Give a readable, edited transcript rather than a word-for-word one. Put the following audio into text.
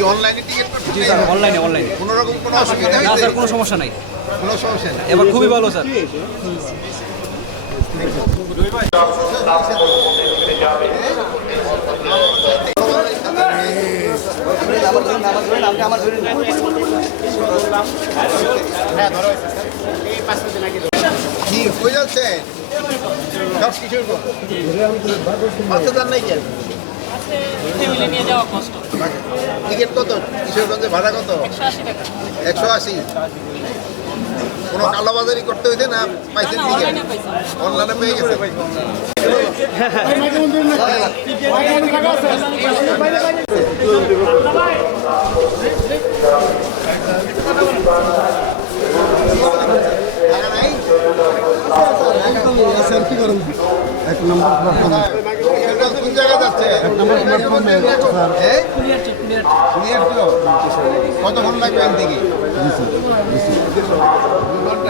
কি অনলাইনে টিকিট করতে? জি স্যার, অনলাইনে কোনো রকম কোনো অসুবিধা না হয়েছে? স্যার, কোনো সমস্যা নাই, কোনো সমস্যা নেই। এবার খুবই ভালো স্যার। কি কই যাচ্ছে? সব কিশোর বাচ্চাদার নাই কেন? টিকিট কত? কিশোরগঞ্জে ভাড়া কত? 180। কোনো কালোবাজারি করতে হইতে না পাইছেন টিকিট? অনলাইনে পেয়ে গেছে। কোন জায়গায় যাচ্ছে? কতক্ষণ লাগবে এদিকে?